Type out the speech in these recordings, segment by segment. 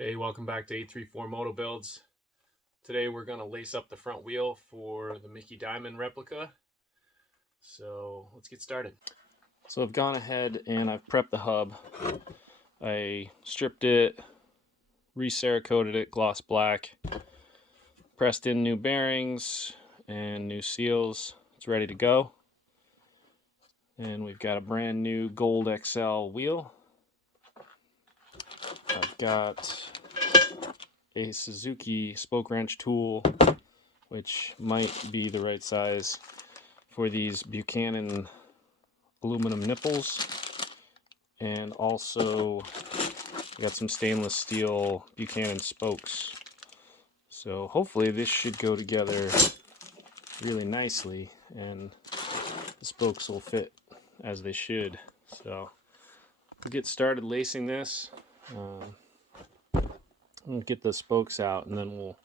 Hey, welcome back to 834 Moto Builds. Today we're going to lace up the front wheel for the Micky Dymond replica. So let's get started. So I've gone ahead and I've prepped the hub. I stripped it, re-cerakoted it gloss black, pressed in new bearings and new seals. It's ready to go. And we've got a brand new Gold XL wheel. I've got a Suzuki spoke wrench tool, which might be the right size for these Buchanan aluminum nipples, and also I got some stainless steel Buchanan spokes. So hopefully this should go together really nicely and the spokes will fit as they should. So we'll get started lacing this. We'll get the spokes out and then we'll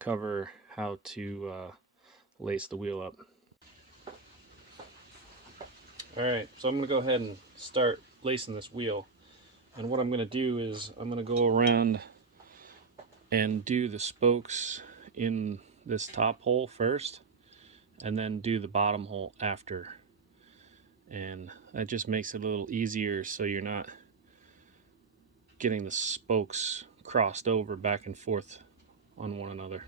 cover how to lace the wheel up. Alright, so I'm going to go ahead and start lacing this wheel. And what I'm going to do is I'm going to go around and do the spokes in this top hole first and then do the bottom hole after. And that just makes it a little easier so you're not getting the spokes crossed over back and forth on one another.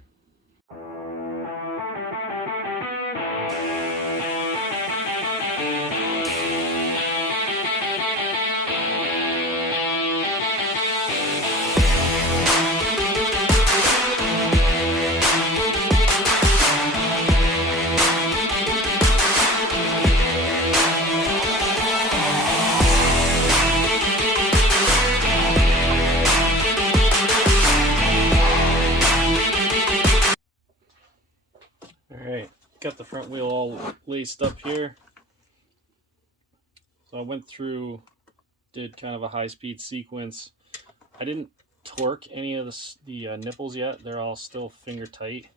Alright, got the front wheel all laced up here. So I went through, did kind of a high-speed sequence. I didn't torque any of the nipples yet. They're all still finger tight.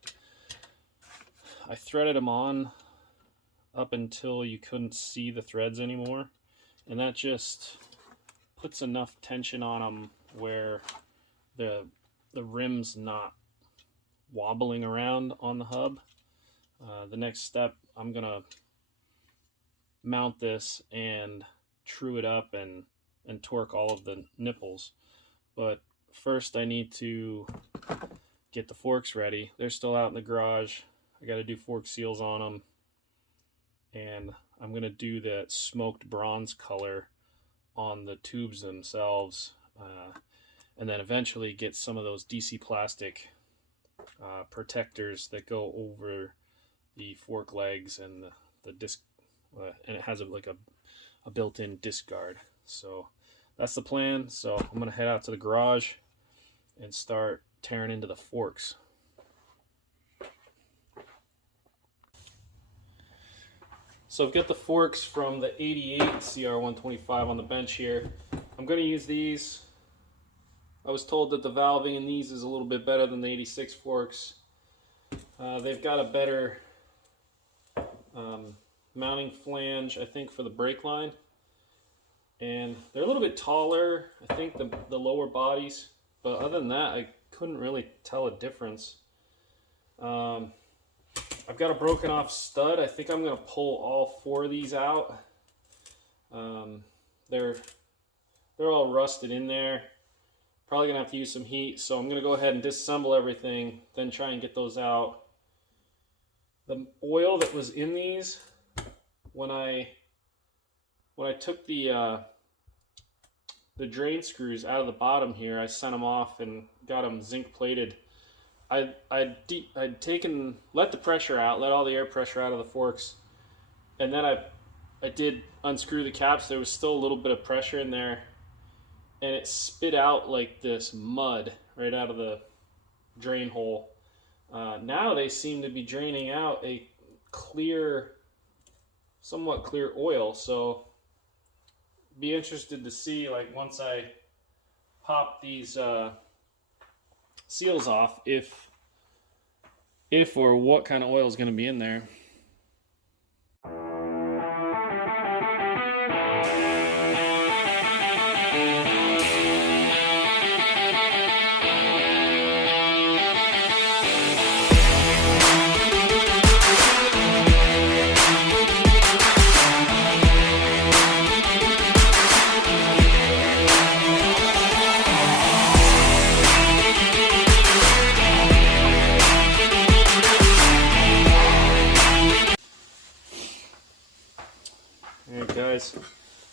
I threaded them on up until you couldn't see the threads anymore. And that just puts enough tension on them where the rim's not wobbling around on the hub. The next step, I'm gonna mount this and true it up and torque all of the nipples. But first I need to get the forks ready. They're still out in the garage. I got to do fork seals on them, and I'm gonna do that smoked bronze color on the tubes themselves, and then eventually get some of those DC plastic protectors that go over the fork legs and the disc, and it has like a built-in disc guard. So that's the plan. So I'm gonna head out to the garage and start tearing into the forks. So I've got the forks from the 88 CR125 on the bench here. I'm gonna use these. I was told that the valving in these is a little bit better than the 86 forks. They've got a better mounting flange, I think, for the brake line, and they're a little bit taller, I think, the lower bodies, but other than that I couldn't really tell a difference. I've got a broken off stud. I think I'm going to pull all four of these out. They're all rusted in there. Probably going to have to use some heat, so I'm going to go ahead and disassemble everything, then try and get those out. The oil that was in these, when I took the drain screws out of the bottom here, I sent them off and got them zinc plated. I'd let the pressure out, let all the air pressure out of the forks, and then I did unscrew the caps. There was still a little bit of pressure in there, and it spit out like this mud right out of the drain hole. Now they seem to be draining out a clear, somewhat clear oil. So be interested to see, like, once I pop these seals off, if or what kind of oil is going to be in there.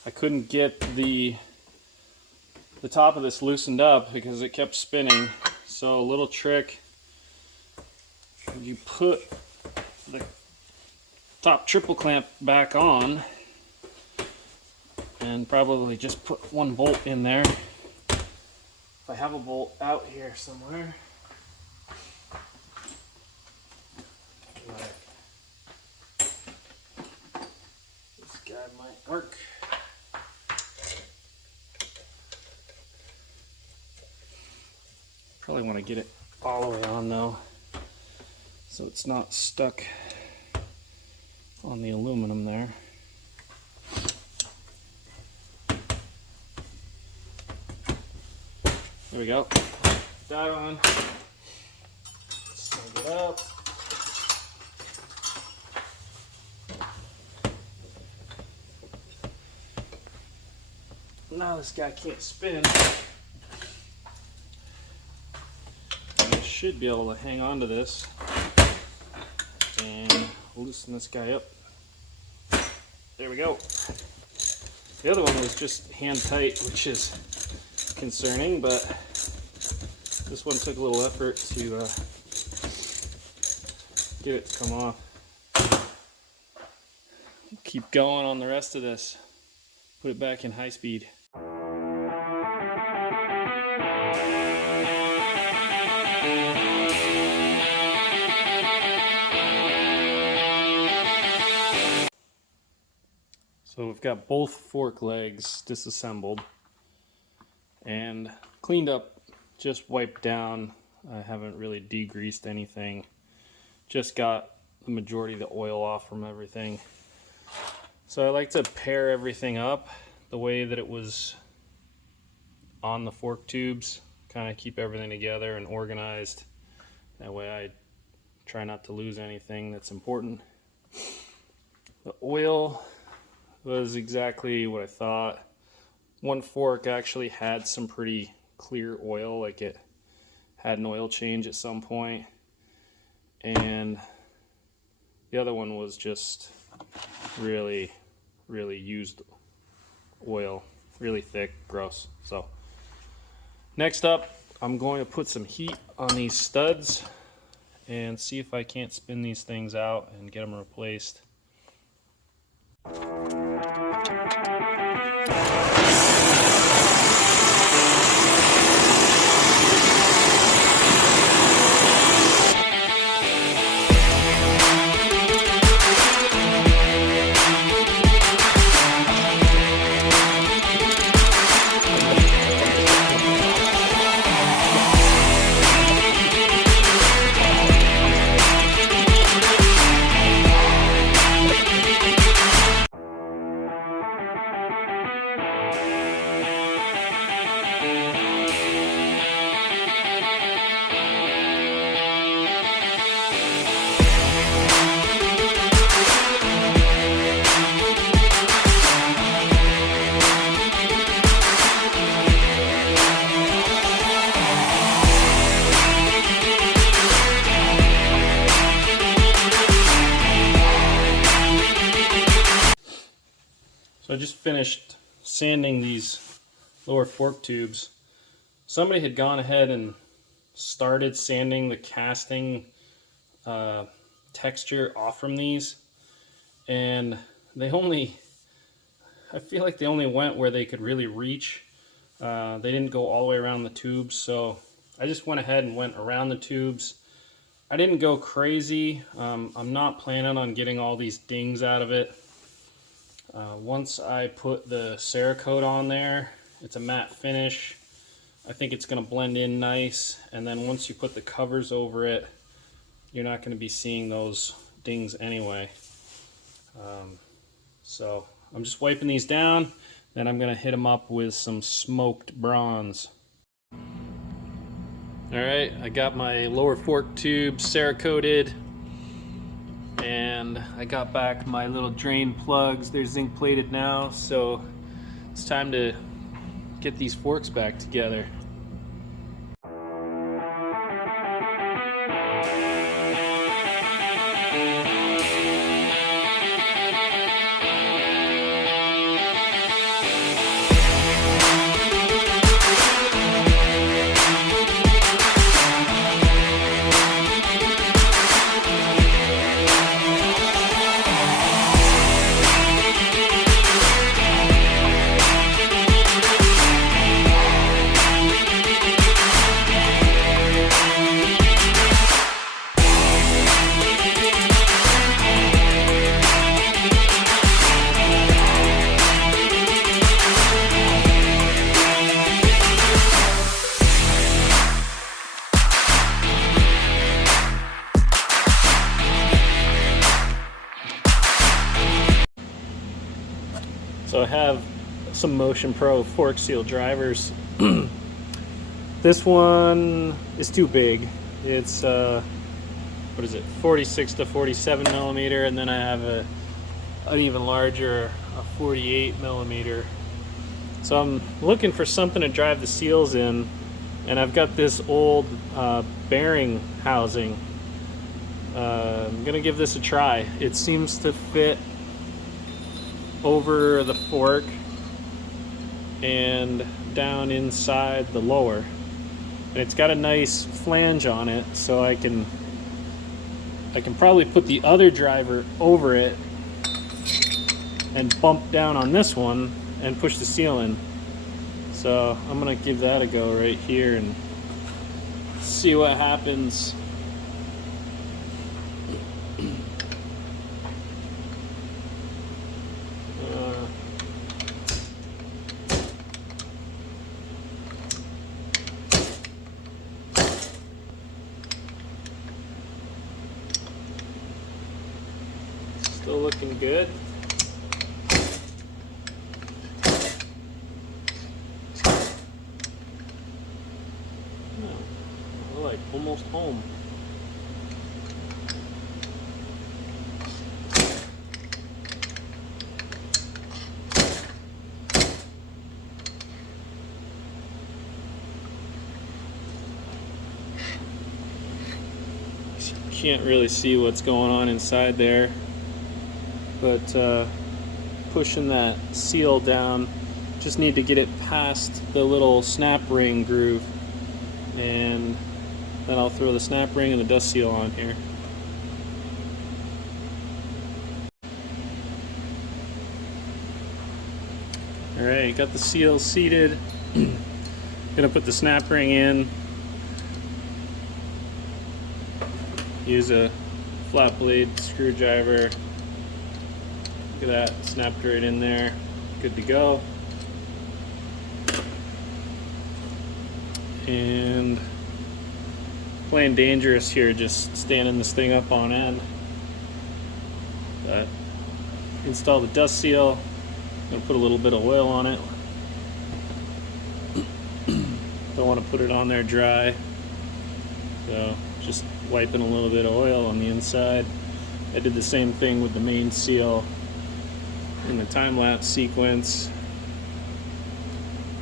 I couldn't get the top of this loosened up because it kept spinning. So a little trick, you put the top triple clamp back on and probably just put one bolt in there. If I have a bolt out here somewhere. This guy might work. Probably want to get it all the way on though, so it's not stuck on the aluminum there. There we go. That on. Snug it up. Now this guy can't spin. I should be able to hang on to this and loosen this guy up. There we go. The other one was just hand tight, which is concerning, but this one took a little effort to get it to come off. Keep going on the rest of this. Put it back in high speed. So we've got both fork legs disassembled and cleaned up, just wiped down. I haven't really degreased anything. Just got the majority of the oil off from everything. So I like to pair everything up the way that it was on the fork tubes, kind of keep everything together and organized. That way I try not to lose anything that's important. The oil was exactly what I thought. One fork actually had some pretty clear oil, like it had an oil change at some point, and the other one was just really used oil, really thick, gross. So next up, I'm going to put some heat on these studs and see if I can't spin these things out and get them replaced. So I just finished sanding these lower fork tubes. Somebody had gone ahead and started sanding the casting texture off from these, and I feel like they only went where they could really reach. They didn't go all the way around the tubes, so I just went ahead and went around the tubes. I didn't go crazy. I'm not planning on getting all these dings out of it. Once I put the Cerakote on there, it's a matte finish. I think it's going to blend in nice, and then once you put the covers over it, you're not going to be seeing those dings anyway. So I'm just wiping these down, then I'm going to hit them up with some smoked bronze. Alright, I got my lower fork tube Cerakoted, and I got back my little drain plugs. They're zinc plated now, so it's time to get these forks back together. So I have some Motion Pro fork seal drivers. This one is too big. It's what is it, 46 to 47 millimeter, and then I have an even larger, a 48 millimeter. So I'm looking for something to drive the seals in, and I've got this old bearing housing. I'm gonna give this a try. It seems to fit over the fork and down inside the lower, and it's got a nice flange on it, so I can probably put the other driver over it and bump down on this one and push the seal in. So I'm gonna give that a go right here and see what happens. Still looking good. Oh, we're like almost home. Can't really see what's going on inside there, but pushing that seal down, just need to get it past the little snap ring groove, and then I'll throw the snap ring and the dust seal on here. Alright, got the seal seated. Gonna put the snap ring in. Use a flat blade screwdriver. Look at that, snapped right in there. Good to go. And playing dangerous here, just standing this thing up on end. But install the dust seal. I'm gonna put a little bit of oil on it. Don't want to put it on there dry. So just wiping a little bit of oil on the inside. I did the same thing with the main seal in the time-lapse sequence.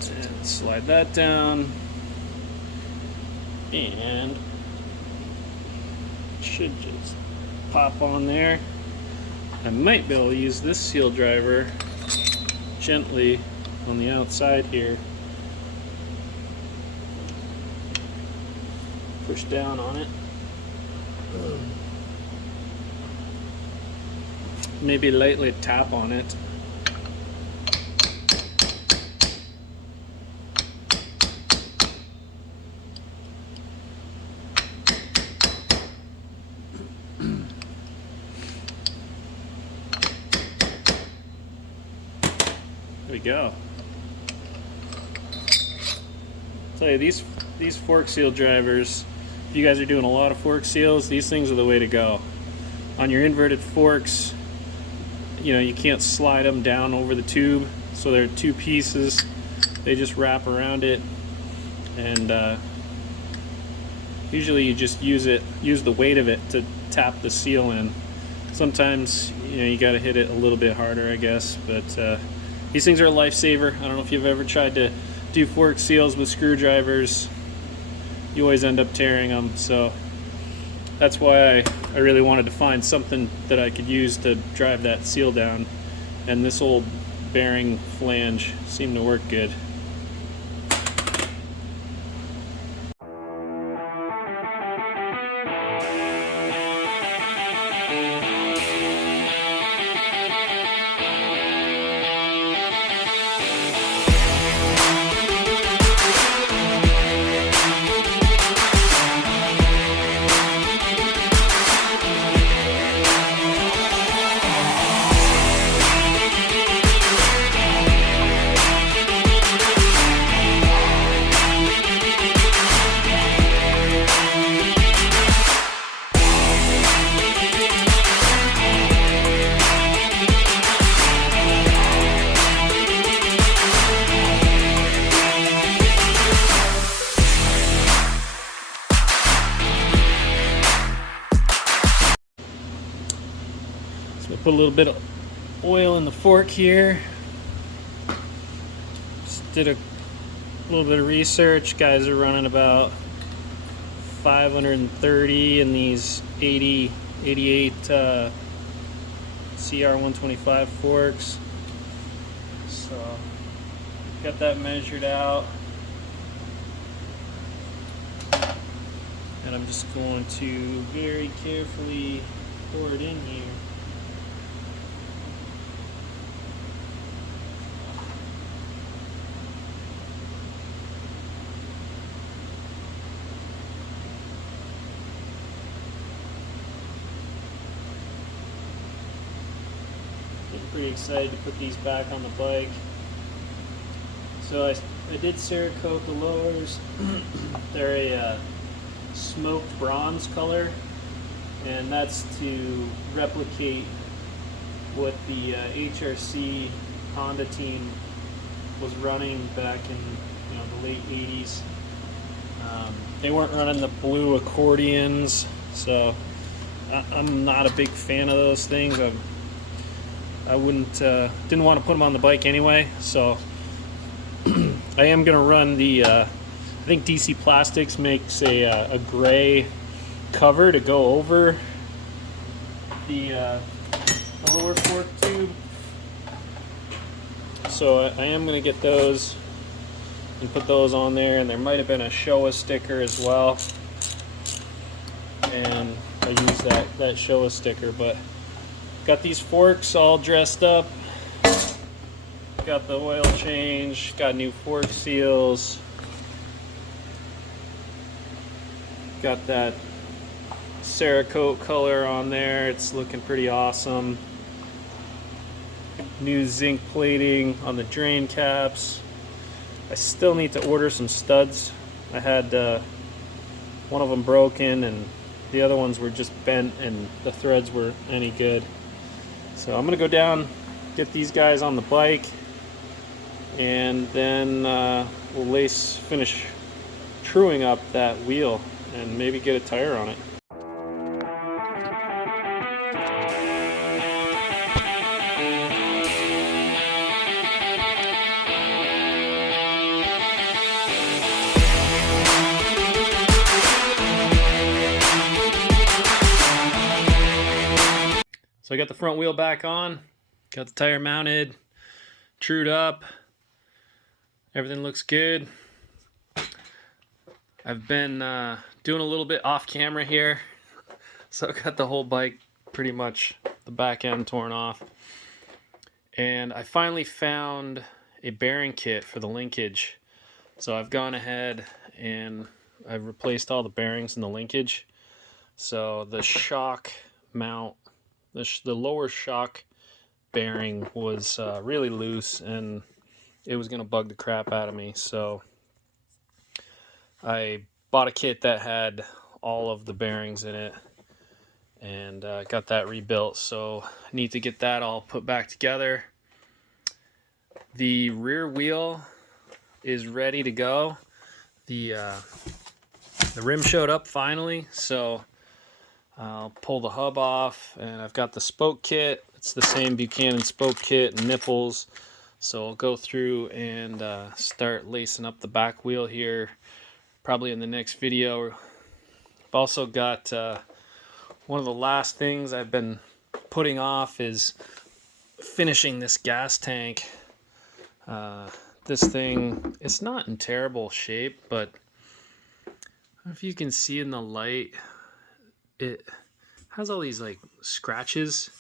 And slide that down, and it should just pop on there. I might be able to use this seal driver gently on the outside here. Push down on it. Maybe lightly tap on it. There we go. I'll tell you, these fork seal drivers, if you guys are doing a lot of fork seals, these things are the way to go. On your inverted forks, you know, you can't slide them down over the tube, so they're two pieces. They just wrap around it, and usually you just use the weight of it to tap the seal in. Sometimes, you know, you got to hit it a little bit harder, I guess, but these things are a lifesaver. I don't know if you've ever tried to do fork seals with screwdrivers. You always end up tearing them, so that's why I really wanted to find something that I could use to drive that seal down, and this old bearing flange seemed to work good. Put a little bit of oil in the fork here. Just did a little bit of research. Guys are running about 530 in these 88 CR125 forks. So got that measured out. And I'm just going to very carefully pour it in here. Getting pretty excited to put these back on the bike. So I did Cerakote the lowers. They're a smoked bronze color, and that's to replicate what the HRC Honda team was running back in the late 80s. They weren't running the blue accordions, so I'm not a big fan of those things. I wouldn't didn't want to put them on the bike anyway, so I am gonna run the I think DC Plastics makes a gray cover to go over the lower fork tube. So I am going to get those and put those on there, and there might have been a Showa sticker as well. And I use that Showa sticker, but got these forks all dressed up. Got the oil change, got new fork seals. Got that Cerakote color on there. It's looking pretty awesome. New zinc plating on the drain caps. I still need to order some studs. I had one of them broken and the other ones were just bent and the threads were any good. So I'm gonna go down, get these guys on the bike, and then we'll finish truing up that wheel and maybe get a tire on it. So I got the front wheel back on, got the tire mounted, trued up, everything looks good. I've been doing a little bit off camera here, so I got the whole bike pretty much the back end torn off. And I finally found a bearing kit for the linkage. So I've gone ahead and I've replaced all the bearings in the linkage. So the shock mount, the lower shock bearing was really loose and it was gonna bug the crap out of me. So I bought a kit that had all of the bearings in it and got that rebuilt. So I need to get that all put back together. The rear wheel is ready to go. The rim showed up finally, so I'll pull the hub off, and I've got the spoke kit. It's the same Buchanan spoke kit and nipples. So I'll go through and start lacing up the back wheel here, probably in the next video. I've also got one of the last things I've been putting off is finishing this gas tank. This thing, it's not in terrible shape, but I don't know if you can see in the light, it has all these like scratches.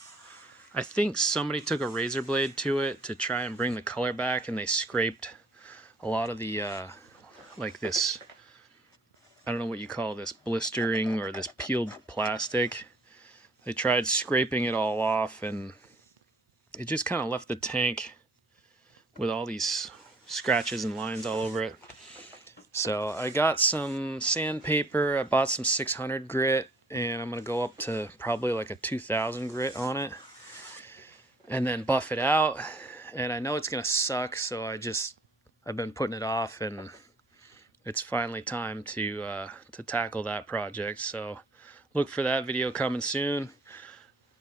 I think somebody took a razor blade to it to try and bring the color back, and they scraped a lot of the like this, I don't know what you call this, blistering or this peeled plastic. They tried scraping it all off, and it just kind of left the tank with all these scratches and lines all over it. So I got some sandpaper. I bought some 600 grit, and I'm gonna go up to probably like a 2000 grit on it and then buff it out. And I know it's gonna suck, so I've been putting it off, and it's finally time to tackle that project. So look for that video coming soon.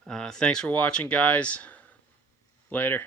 Thanks for watching, guys. Later.